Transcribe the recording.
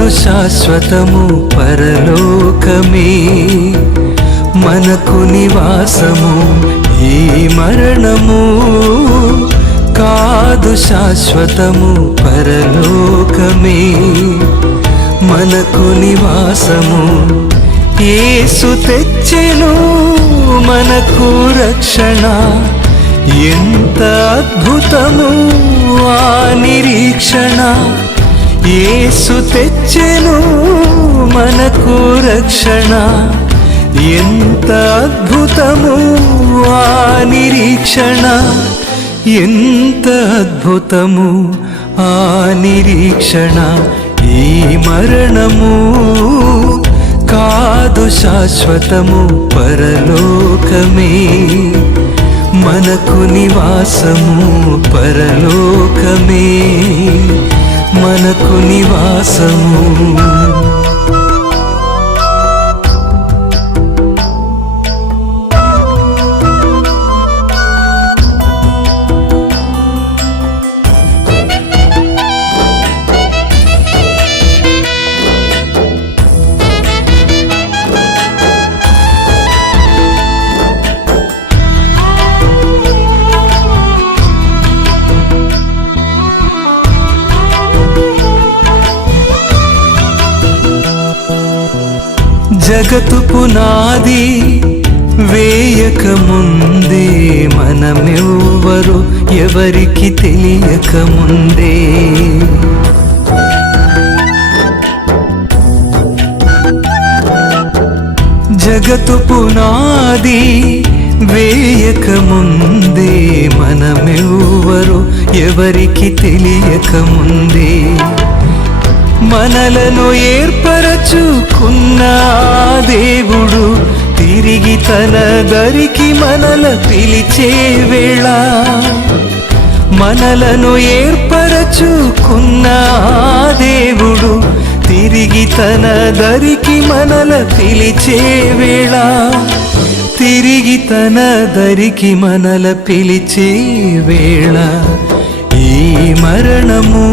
కాదు శాశ్వతము పరలోకమే మనకు నివాసము. ఈ మరణము కాదు శాశ్వతము పరలోకమే మనకు నివాసము. యేసు తెచ్చెను మనకు రక్షణ, ఎంత అద్భుతము ఆ నిరీక్షణ. యేసు తెచ్చెను మనకు రక్షణ, ఎంత అద్భుతము ఆ నిరీక్షణ. ఎంత అద్భుతము ఆ నిరీక్షణ. ఈ మరణము కాదు శాశ్వతము పరలోకమే మనకు నివాసము. పరలోకమే మనకు నివాసము. జగతు పునాది వేయక ముందే మనమెవ్వరు ఎవరికి తెలియక ముందే జగతు పునాది వేయక ముందే మనమెవ్వరు ఎవరికి తెలియక ముందే మనలను ఏర్పరచుకున్న దేవుడు తిరిగి తన దరికి మనల పిలిచే వేళ. మనలను ఏర్పరచుకున్న దేవుడు తిరిగి తన దరికి మనల పిలిచే వేళ. తిరిగి తన దరికి మనల పిలిచే వేళ. ఈ మరణము